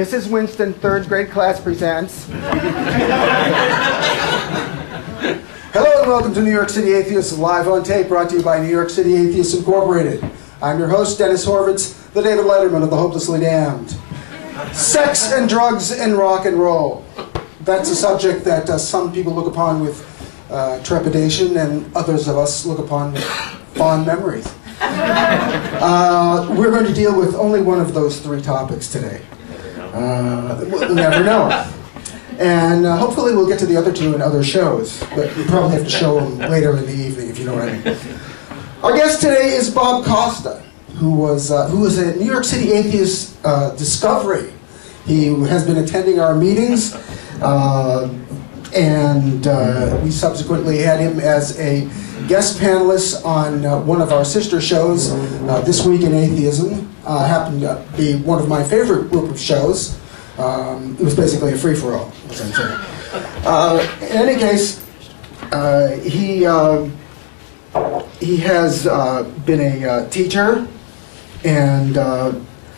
Mrs. Winston, third grade class presents. Hello and welcome to New York City Atheists live on tape, brought to you by New York City Atheists Incorporated. I'm your host, Dennis Horvitz, the David Letterman of the Hopelessly Damned. Sex and drugs and rock and roll. That's a subject that some people look upon with trepidation, and others of us look upon with fond memories. We're going to deal with only one of those three topics today. We'll never know. And hopefully we'll get to the other two in other shows, but we probably have to show them later in the evening, if you know what I mean. Our guest today is Bob Costa, who was a New York City Atheist discovery. He has been attending our meetings, and we subsequently had him as a guest panelist on one of our sister shows, This Week in Atheism. Happened to be one of my favorite group of shows. It was basically a free-for-all, essentially. In any case, he has been a teacher, and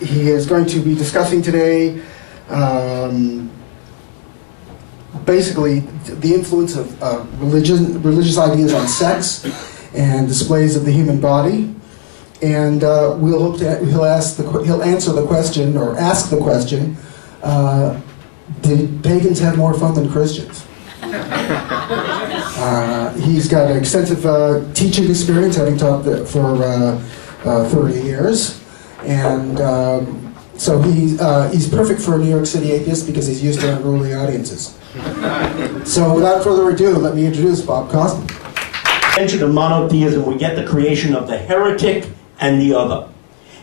he is going to be discussing today basically the influence of religious ideas on sex and displays of the human body. And he'll answer the question, or ask the question, did pagans have more fun than Christians? He's got extensive teaching experience, having taught for 30 years. And so he's perfect for a New York City atheist because he's used to unruly audiences. So without further ado, let me introduce Bob Costa. Mention of monotheism, we get the creation of the heretic and the other.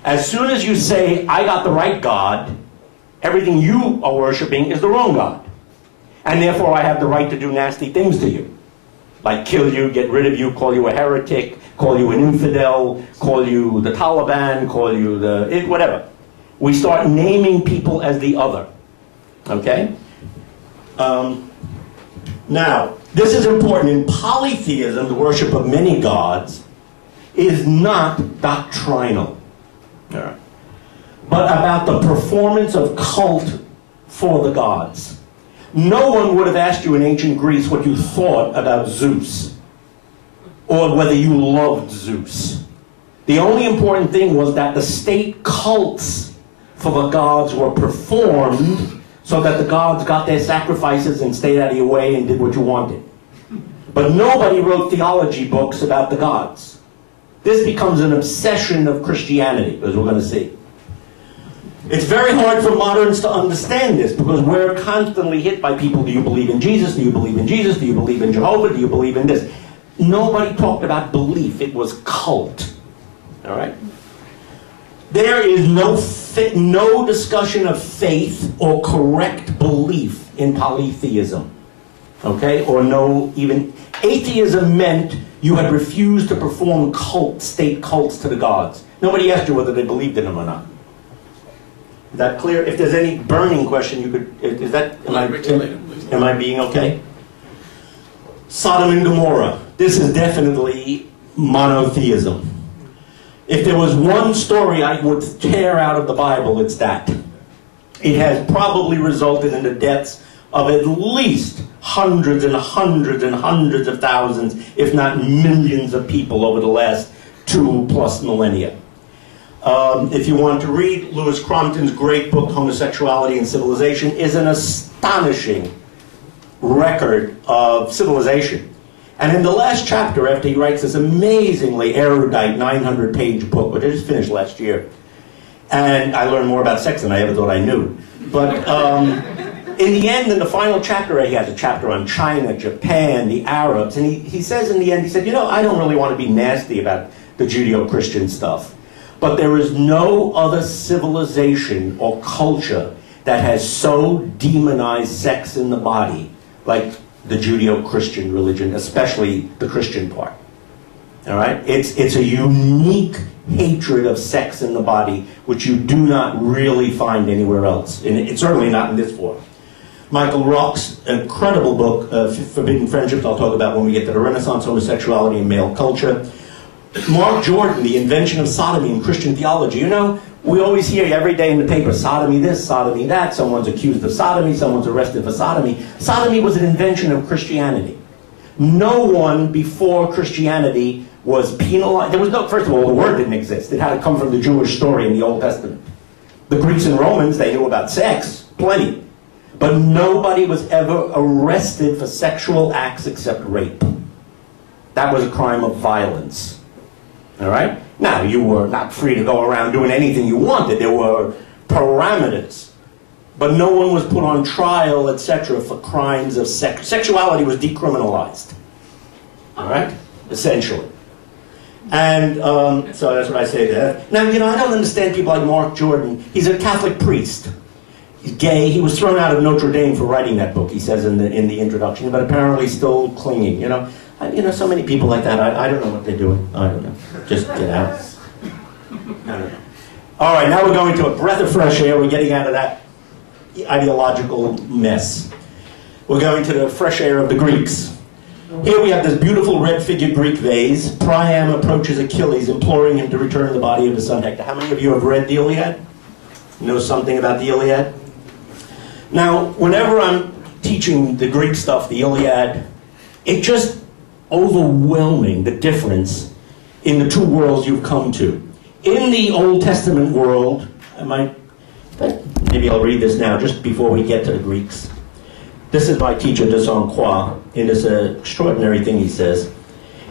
As soon as you say, I got the right God, everything you are worshiping is the wrong God. And therefore I have the right to do nasty things to you. Like kill you, get rid of you, call you a heretic, call you an infidel, call you the Taliban, call you whatever. We start naming people as the other. Okay? Now, this is important. In polytheism, the worship of many gods is not doctrinal. All right. But about the performance of cult for the gods. No one would have asked you in ancient Greece what you thought about Zeus, or whether you loved Zeus. The only important thing was that the state cults for the gods were performed so that the gods got their sacrifices and stayed out of your way and did what you wanted. But nobody wrote theology books about the gods. This becomes an obsession of Christianity, as we're going to see. It's very hard for moderns to understand this because we're constantly hit by people, do you believe in Jesus? Do you believe in Jesus? Do you believe in Jehovah? Do you believe in this? Nobody talked about belief. It was cult. All right? There is no discussion of faith or correct belief in polytheism. Okay? Or no, even atheism meant you had refused to perform state cults to the gods. Nobody asked you whether they believed in them or not. Is that clear? If there's any burning question, you could, am I being okay? Sodom and Gomorrah. This is definitely monotheism. If there was one story I would tear out of the Bible, it's that. It has probably resulted in the deaths of at least hundreds and hundreds and hundreds of thousands, if not millions of people over the last 2+ millennia. If you want to read, Lewis Crompton's great book, Homosexuality and Civilization, is an astonishing record of civilization. And in the last chapter, after he writes this amazingly erudite 900-page book, which I just finished last year, and I learned more about sex than I ever thought I knew. But in the end, in the final chapter, he has a chapter on China, Japan, the Arabs, and he says in the end, he said, you know, I don't really want to be nasty about the Judeo-Christian stuff. But there is no other civilization or culture that has so demonized sex in the body like the Judeo-Christian religion, especially the Christian part. All right? It's a unique hatred of sex in the body, which you do not really find anywhere else. And it's certainly not in this form. Michael Rock's incredible book, Forbidden Friendships, I'll talk about when we get to the Renaissance, Homosexuality and Male Culture. Mark Jordan, The Invention of Sodomy in Christian Theology. You know, We always hear every day in the paper, sodomy this, sodomy that, someone's accused of sodomy, someone's arrested for sodomy. Sodomy was an invention of Christianity. No one before Christianity was penalized. There was no, first of all, the word didn't exist. It had to come from the Jewish story in the Old Testament. The Greeks and Romans, they knew about sex, plenty. But nobody was ever arrested for sexual acts except rape. That was a crime of violence. All right? Now, you were not free to go around doing anything you wanted. There were parameters. But no one was put on trial, etc., for crimes of sex. Sexuality was decriminalized. All right? Essentially. And so that's what I say there. Now, I don't understand people like Mark Jordan. He's a Catholic priest. He's gay. He was thrown out of Notre Dame for writing that book, he says in the introduction, but apparently still clinging, so many people like that, I don't know what they're doing. I don't know. Just get out. I don't know. All right, now we're going to a breath of fresh air. We're getting out of that ideological mess. We're going to the fresh air of the Greeks. Here we have this beautiful red-figured Greek vase. Priam approaches Achilles, imploring him to return the body of his son Hector. How many of you have read the Iliad? Know something about the Iliad? Now, whenever I'm teaching the Greek stuff, the Iliad, it's just overwhelming, the difference in the two worlds you've come to. In the Old Testament world, maybe I'll read this now, just before we get to the Greeks. This is my teacher de Saint Croix, in this extraordinary thing he says.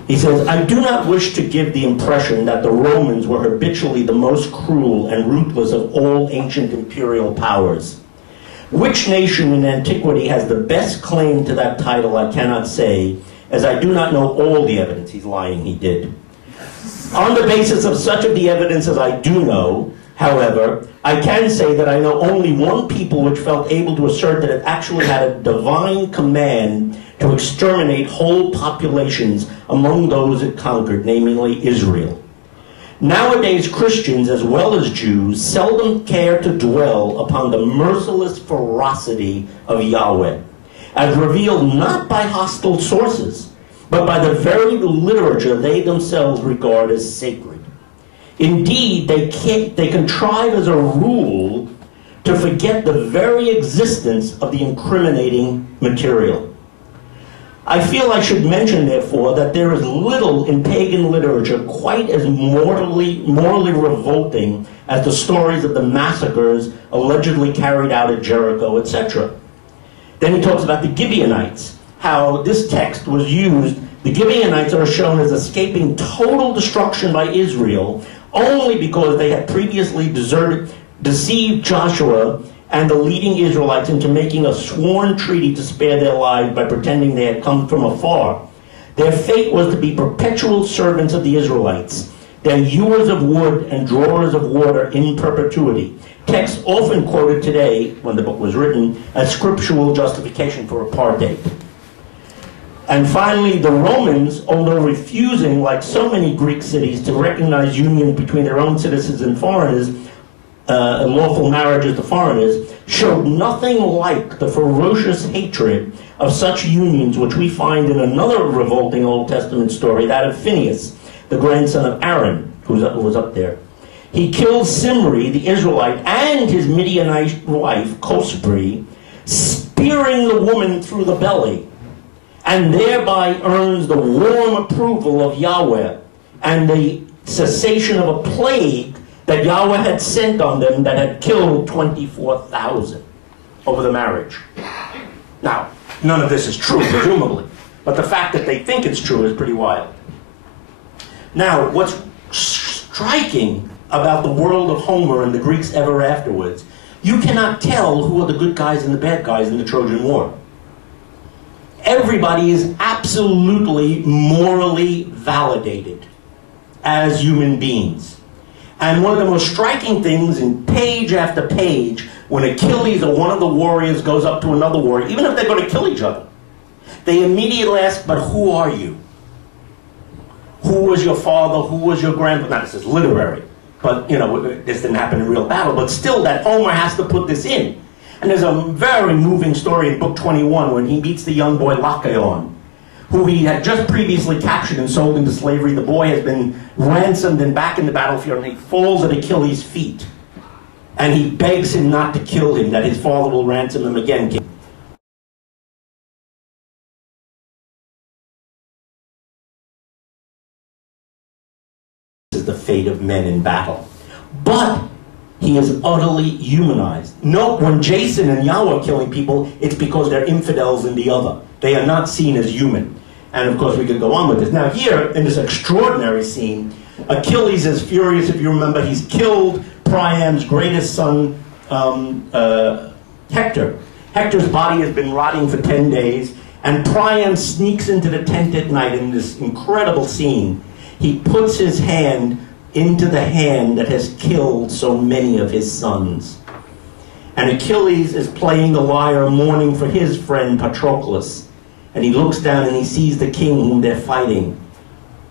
He says, I do not wish to give the impression that the Romans were habitually the most cruel and ruthless of all ancient imperial powers. Which nation in antiquity has the best claim to that title I cannot say, as I do not know all the evidence. He's lying, he did. On the basis of such of the evidence as I do know, however, I can say that I know only one people which felt able to assert that it actually had a divine command to exterminate whole populations among those it conquered, namely Israel. Nowadays, Christians, as well as Jews, seldom care to dwell upon the merciless ferocity of Yahweh, as revealed not by hostile sources, but by the very literature they themselves regard as sacred. Indeed, they contrive as a rule to forget the very existence of the incriminating material. I feel I should mention, therefore, that there is little in pagan literature quite as morally revolting as the stories of the massacres allegedly carried out at Jericho, etc. Then he talks about the Gibeonites, how this text was used. The Gibeonites are shown as escaping total destruction by Israel only because they had previously deceived Joshua and the leading Israelites into making a sworn treaty to spare their lives by pretending they had come from afar. Their fate was to be perpetual servants of the Israelites, their hewers of wood and drawers of water in perpetuity. Text often quoted today, when the book was written, as scriptural justification for apartheid. And finally, the Romans, although refusing, like so many Greek cities, to recognize union between their own citizens and foreigners, lawful marriages to foreigners, showed nothing like the ferocious hatred of such unions which we find in another revolting Old Testament story, that of Phinehas, the grandson of Aaron, who was up there. He kills Simri, the Israelite, and his Midianite wife, Cospri, spearing the woman through the belly, and thereby earns the warm approval of Yahweh and the cessation of a plague that Yahweh had sent on them that had killed 24,000 over the marriage. Now, none of this is true, presumably, but the fact that they think it's true is pretty wild. Now, what's striking about the world of Homer and the Greeks ever afterwards, you cannot tell who are the good guys and the bad guys in the Trojan War. Everybody is absolutely morally validated as human beings. And one of the most striking things in page after page, when Achilles or one of the warriors goes up to another warrior, even if they're going to kill each other, they immediately ask, but who are you? Who was your father? Who was your grandfather? Now, this is literary, but, this didn't happen in real battle, but still that Homer has to put this in. And there's a very moving story in book 21 when he meets the young boy Lachaon, who he had just previously captured and sold into slavery. The boy has been ransomed and back in the battlefield, and he falls at Achilles' feet. and he begs him not to kill him, that his father will ransom him again. This is the fate of men in battle. But he is utterly humanized. Note, when Jason and Yahweh are killing people, it's because they're infidels in the other. They are not seen as human. And of course, we could go on with this. Now here, in this extraordinary scene, Achilles is furious. If you remember, he's killed Priam's greatest son, Hector. Hector's body has been rotting for 10 days, and Priam sneaks into the tent at night in this incredible scene. He puts his hand into the hand that has killed so many of his sons. And Achilles is playing the lyre, mourning for his friend Patroclus. And he looks down and he sees the king whom they're fighting.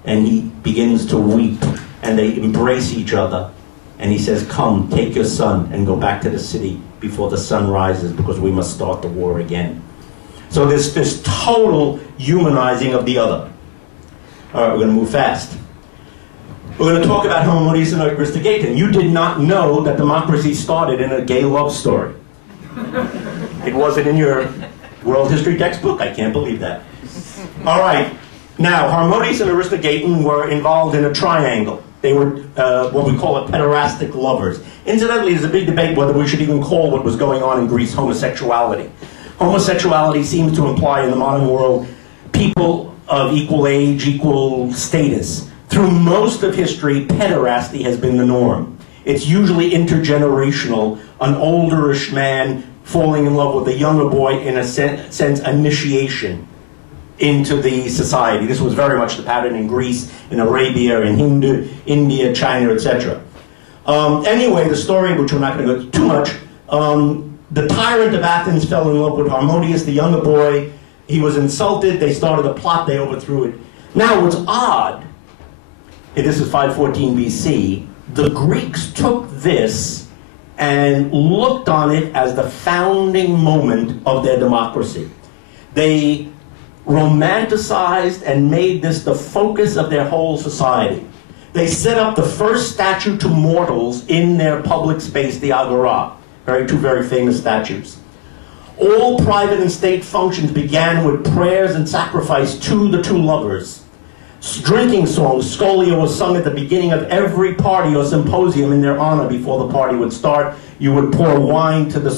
And he begins to weep. And they embrace each other. And he says, "Come, take your son and go back to the city before the sun rises, because we must start the war again." So there's this total humanizing of the other. All right, we're going to move fast. We're going to talk about Harmonious and Aristogaton. You did not know that democracy started in a gay love story. It wasn't in your world history textbook? I can't believe that. All right. Now, Harmonious and Aristogaton were involved in a triangle. They were what we call a pederastic lovers. Incidentally, there's a big debate whether we should even call what was going on in Greece homosexuality. Homosexuality seems to imply in the modern world people of equal age, equal status. Through most of history, pederasty has been the norm. It's usually intergenerational, an olderish man falling in love with a younger boy, in a sense, initiation into the society. This was very much the pattern in Greece, in Arabia, in India, China, etc. Anyway, the story, which we're not going to go too much, the tyrant of Athens fell in love with Harmonious, the younger boy. He was insulted. They started a plot. They overthrew it. Now, what's odd, this is 514 BC, the Greeks took this and looked on it as the founding moment of their democracy. They romanticized and made this the focus of their whole society. They set up the first statue to mortals in their public space, the Agora. Two very famous statues. All private and state functions began with prayers and sacrifice to the two lovers. Drinking songs, scholia, was sung at the beginning of every party or symposium in their honor. Before the party would start, you would pour wine to the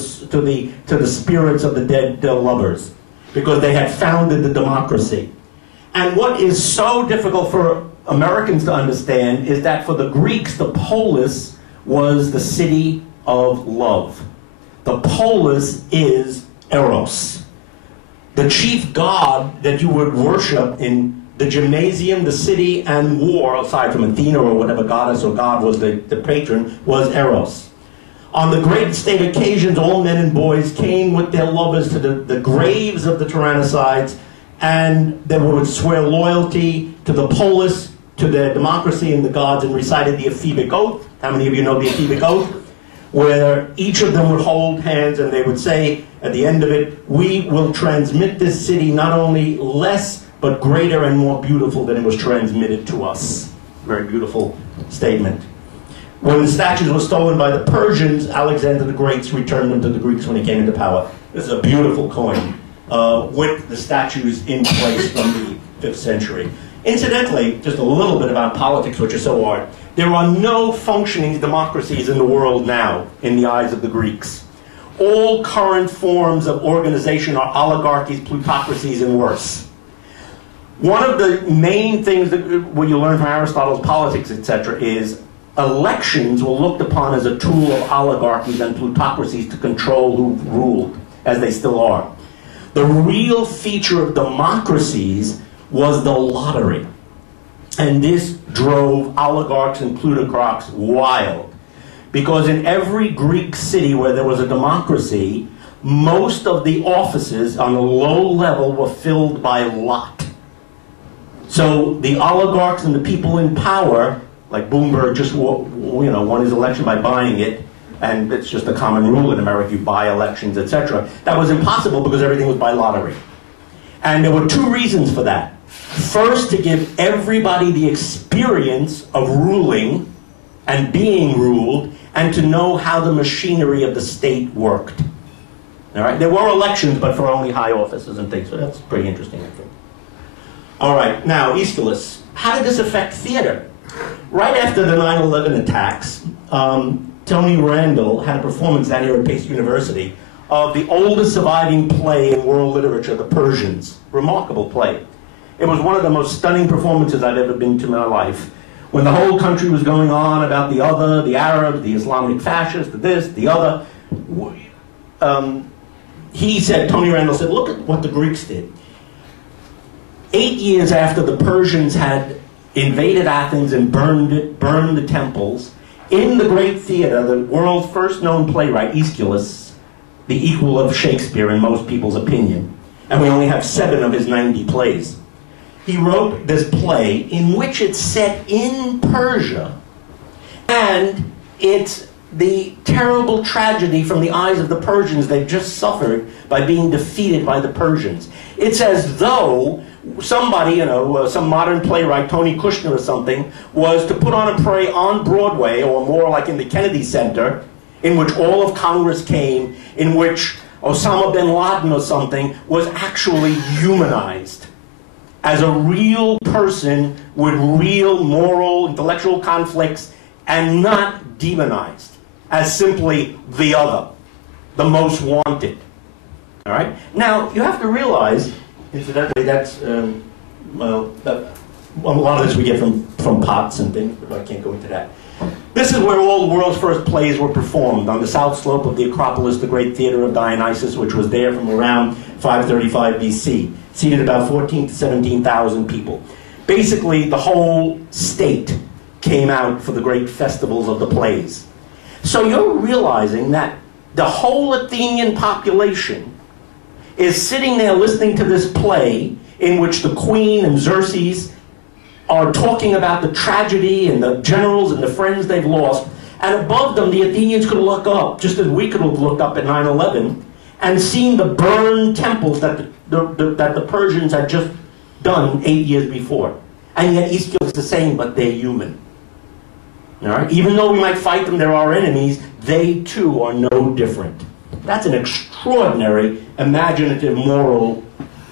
spirits of the dead lovers, because they had founded the democracy. And what is so difficult for Americans to understand is that for the Greeks, the polis was the city of love. The polis is Eros. The chief god that you would worship in the gymnasium, the city, and war, aside from Athena or whatever goddess or god was the patron, was Eros. On the great state occasions, all men and boys came with their lovers to the graves of the tyrannicides, and they would swear loyalty to the polis, to their democracy and the gods, and recited the Ephebic Oath. How many of you know the Ephebic Oath? Where each of them would hold hands and they would say, at the end of it, "We will transmit this city not only less, but greater and more beautiful than it was transmitted to us." Very beautiful statement. When the statues were stolen by the Persians, Alexander the Great returned them to the Greeks when he came into power. This is a beautiful coin with the statues in place from the 5th century. Incidentally, just a little bit about politics, which is so hard. There are no functioning democracies in the world now, in the eyes of the Greeks. All current forms of organization are oligarchies, plutocracies, and worse. One of the main things that what you learn from Aristotle's Politics, etc., is elections were looked upon as a tool of oligarchies and plutocracies to control who ruled, as they still are. The real feature of democracies was the lottery. And this drove oligarchs and plutocrats wild. Because in every Greek city where there was a democracy, most of the offices on a low level were filled by lot. So the oligarchs and the people in power, like Bloomberg just won his election by buying it, and it's just a common rule in America, you buy elections, etc. That was impossible because everything was by lottery. And there were two reasons for that. First, to give everybody the experience of ruling and being ruled, and to know how the machinery of the state worked. All right? There were elections, but for only high offices and things, so that's pretty interesting, I think. All right, now, Aeschylus. How did this affect theater? Right after the 9/11 attacks, Tony Randall had a performance down here at Pace University of the oldest surviving play in world literature, The Persians. Remarkable play. It was one of the most stunning performances I've ever been to in my life. When the whole country was going on about the other, the Arabs, the Islamic fascists, the this, the other, Tony Randall said, look at what the Greeks did. 8 years after the Persians had invaded Athens and burned the temples, in the great theater, the world's first known playwright, Aeschylus, the equal of Shakespeare in most people's opinion, and we only have 7 of his 90 plays. He wrote this play in which it's set in Persia, and it's the terrible tragedy from the eyes of the Persians they've just suffered by being defeated by the Persians. It's as though somebody, some modern playwright, Tony Kushner or something, was to put on a play on Broadway, or more like in the Kennedy Center, in which all of Congress came, in which Osama bin Laden or something was actually humanized as a real person with real moral, intellectual conflicts, and not demonized as simply the other, the most wanted. All right? Now, you have to realize, incidentally, that's, a lot of this we get from pots and things, but I can't go into that. This is where all the world's first plays were performed, on the south slope of the Acropolis, the great theater of Dionysus, which was there from around 535 BC. Seated about 14,000 to 17,000 people. Basically, the whole state came out for the great festivals of the plays. So you're realizing that the whole Athenian population is sitting there listening to this play in which the queen and Xerxes are talking about the tragedy and the generals and the friends they've lost. And above them, the Athenians could look up, just as we could have looked up at 9/11, and seen the burned temples that the Persians had just done 8 years before. And yet Aeschylus is saying, but they're human. All right? Even though we might fight them, they're our enemies, they too are no different. That's an extraordinary, imaginative, moral,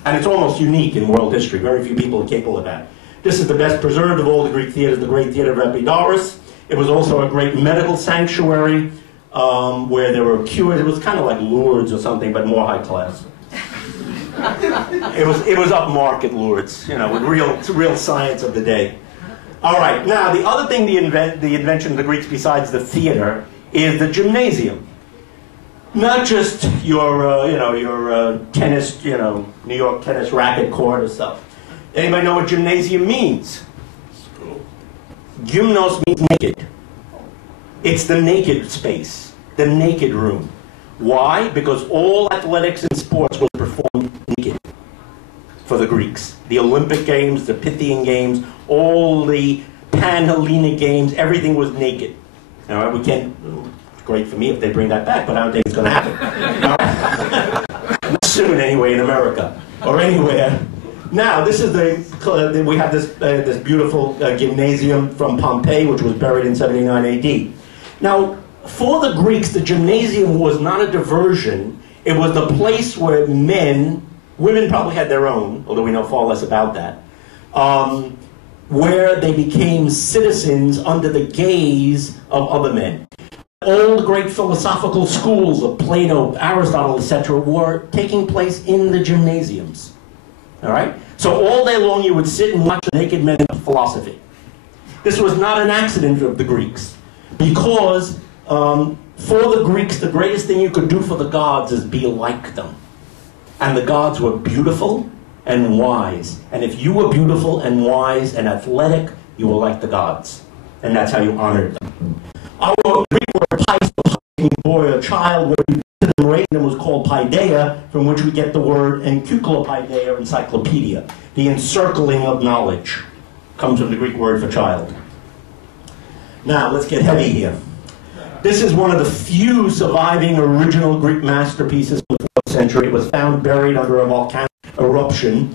and it's almost unique in world history. Very few people are capable of that. This is the best preserved of all the Greek theaters, the great theater of Epidaurus. It was also a great medical sanctuary where there were cures. It was kind of like Lourdes or something, but more high class. It was upmarket Lourdes, with real science of the day. All right, now the other thing, the invention of the Greeks besides the theater, is the gymnasium. Not just your tennis, New York tennis racket court or stuff. Anybody know what gymnasium means? Gymnos means naked. It's the naked space, the naked room. Why? Because all athletics and sports was performed naked for the Greeks. The Olympic Games, the Pythian Games, all the Pan-Hellenic Games, everything was naked. All right, we can't, it's great for me if they bring that back, but I don't think it's going to happen. Not soon anyway in America, or anywhere. Now, this is we have this beautiful gymnasium from Pompeii, which was buried in 79 AD. Now, for the Greeks, the gymnasium was not a diversion. It was the place where women probably had their own, although we know far less about that, where they became citizens under the gaze of other men. All the great philosophical schools of Plato, Aristotle, etc., were taking place in the gymnasiums. All right? So all day long you would sit and watch the naked men of philosophy. This was not an accident of the Greeks, because for the Greeks, the greatest thing you could do for the gods is be like them. And the gods were beautiful and wise. And if you were beautiful and wise and athletic, you were like the gods. And that's how you honored them. Our Greek word pais, a boy or child, where them was called paideia, from which we get the word encyclopaideia, or encyclopedia. The encircling of knowledge comes from the Greek word for child. Now, let's get heavy here. This is one of the few surviving original Greek masterpieces from the 4th century. It was found buried under a volcanic eruption.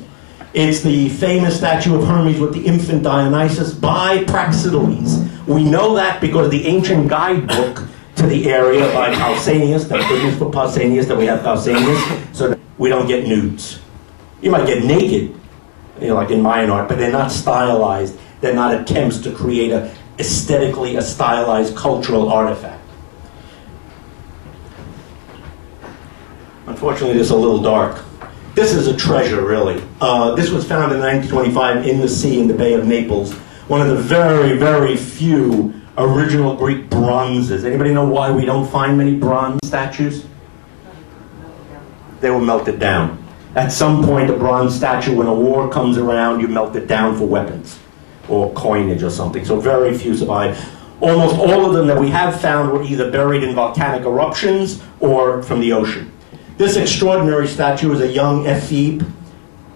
It's the famous statue of Hermes with the infant Dionysus by Praxiteles. We know that because the ancient guidebook to the area by Pausanias, thank goodness for Pausanias that we have Pausanias, so that we don't get nudes. You might get naked, like in Mayan art, but they're not stylized. They're not attempts to create aesthetically a stylized cultural artifact. Unfortunately, this is a little dark. This is a treasure, really. This was found in 1925 in the sea in the Bay of Naples. One of the very, very few original Greek bronzes. Anybody know why we don't find many bronze statues? They were melted down. At some point, a bronze statue, when a war comes around, you melt it down for weapons or coinage or something. So very few survive. Almost all of them that we have found were either buried in volcanic eruptions or from the ocean. This extraordinary statue is a young Ephebe,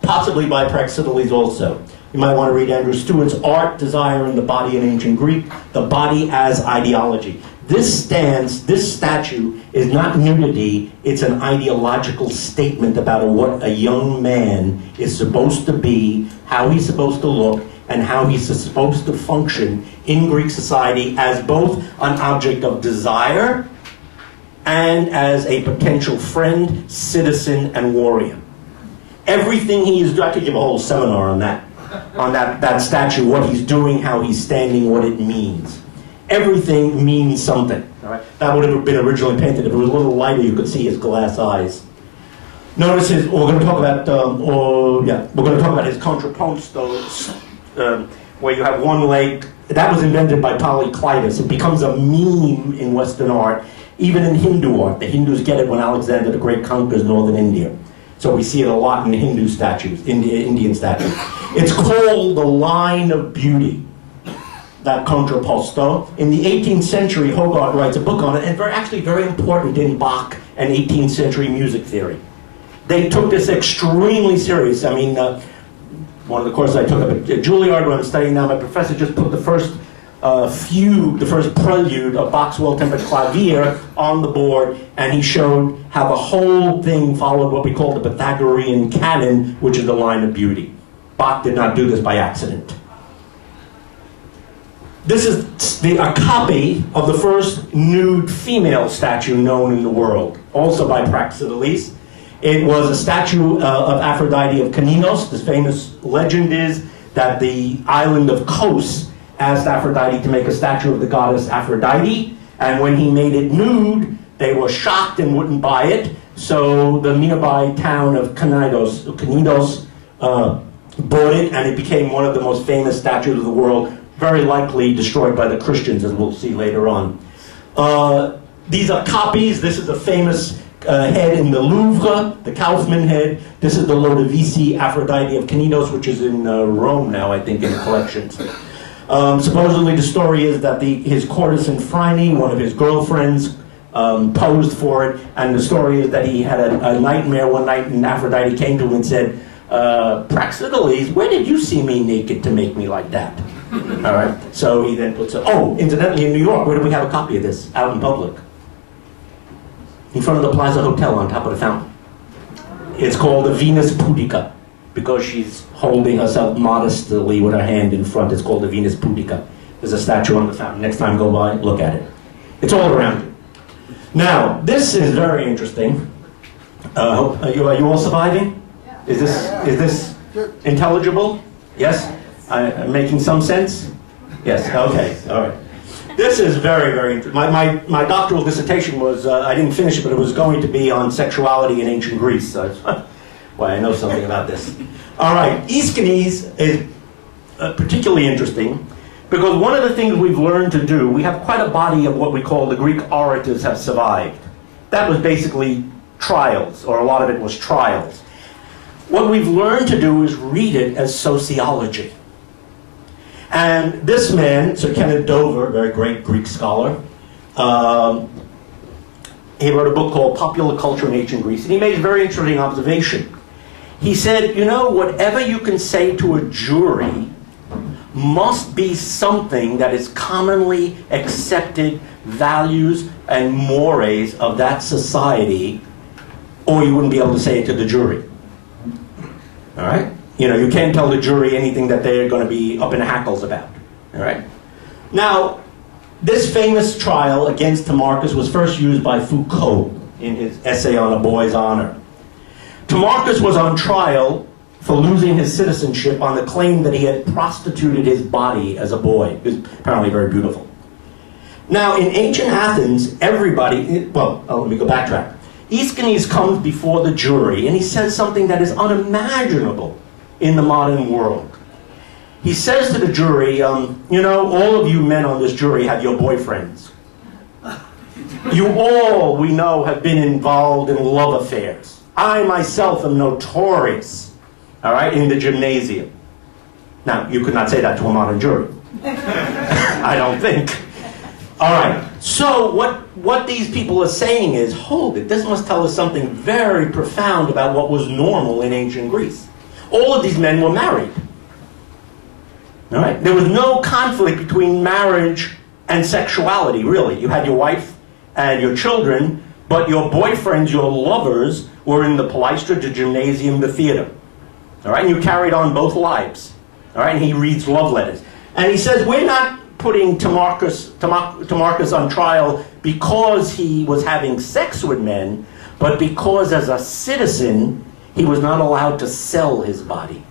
possibly by Praxiteles also. You might want to read Andrew Stewart's Art, Desire, and the Body in Ancient Greek, the body as ideology. This statue is not nudity, it's an ideological statement about what a young man is supposed to be, how he's supposed to look, and how he's supposed to function in Greek society as both an object of desire and as a potential friend, citizen, and warrior. Everything he is doing, I could give a whole seminar on that statue, what he's doing, how he's standing, what it means. Everything means something. All right? That would have been originally painted. If it was a little lighter, you could see his glass eyes. Notice we're going to talk about, we're going to talk about his contrapuntos, where you have one leg. That was invented by Polyclitus. It becomes a meme in Western art, even in Hindu art. The Hindus get it when Alexander the Great conquers northern India. So we see it a lot in Hindu statues, Indian statues. It's called the line of beauty, that contrapposto. In the 18th century, Hogarth writes a book on it, and actually very important in Bach and 18th century music theory. They took this extremely serious. I mean, one of the courses I took up at Juilliard when I'm studying now, my professor just put the first fugue, the first prelude of Bach's Well-Tempered Clavier on the board, and he showed how the whole thing followed what we call the Pythagorean canon, which is the line of beauty. Bach did not do this by accident. This is a copy of the first nude female statue known in the world, also by Praxiteles. It was a statue of Aphrodite of Kninos. This famous legend is that the island of Kos asked Aphrodite to make a statue of the goddess Aphrodite, and when he made it nude, they were shocked and wouldn't buy it, so the nearby town of Knidos bought it, and it became one of the most famous statues of the world, very likely destroyed by the Christians, as we'll see later on. These are copies. This is a famous head in the Louvre, the Kaufman head. This is the Lodovici Aphrodite of Knidos, which is in Rome now, I think, in the collections. Supposedly the story is that his courtesan Phryne, one of his girlfriends, posed for it, and the story is that he had a nightmare one night, and Aphrodite came to him and said, Praxiteles, where did you see me naked to make me like that? All right, so he then puts it, incidentally in New York, where do we have a copy of this? Out in public. In front of the Plaza Hotel on top of the fountain. It's called the Venus Pudica, because she's holding herself modestly with her hand in front. It's called the Venus Pudica. There's a statue on the fountain. Next time go by, look at it. It's all around you. Now, this is very interesting. Are you all surviving? Is this intelligible? Yes? I'm making some sense? Yes, okay, all right. This is very, very interesting. My doctoral dissertation was, I didn't finish it, but it was going to be on sexuality in ancient Greece. So well, I know something about this. All right, Aeschines is particularly interesting because one of the things we've learned to do, we have quite a body of what we call the Greek orators have survived. That was basically trials, or a lot of it was trials. What we've learned to do is read it as sociology. And this man, Sir Kenneth Dover, a very great Greek scholar, he wrote a book called Popular Culture in Ancient Greece, and he made a very interesting observation. He said, you know, whatever you can say to a jury must be something that is commonly accepted values and mores of that society, or you wouldn't be able to say it to the jury. All right? You know, you can't tell the jury anything that they're going to be up in hackles about. All right? Now, This famous trial against Timarchus was first used by Foucault in his essay on a boy's honor. Timarchus was on trial for losing his citizenship on the claim that he had prostituted his body as a boy. He was apparently very beautiful. Now, in ancient Athens, everybody, well, let me go backtrack. Aeschines comes before the jury and he says something that is unimaginable in the modern world. He says to the jury, you know, all of you men on this jury have your boyfriends. You all, we know, have been involved in love affairs. I myself am notorious, all right, in the gymnasium. Now, you could not say that to a modern jury. I don't think. All right, so what these people are saying is, hold it, this must tell us something very profound about what was normal in ancient Greece. All of these men were married. All right, there was no conflict between marriage and sexuality, really. You had your wife and your children, but your boyfriends, your lovers, were in the palaestra, the gymnasium, the theater. All right, and you carried on both lives. All right, and he reads love letters. And he says, we're not putting Timarchus on trial because he was having sex with men, but because as a citizen, he was not allowed to sell his body.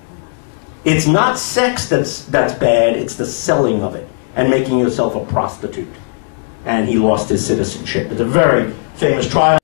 It's not sex that's bad, it's the selling of it and making yourself a prostitute. And he lost his citizenship. It's a very famous trial.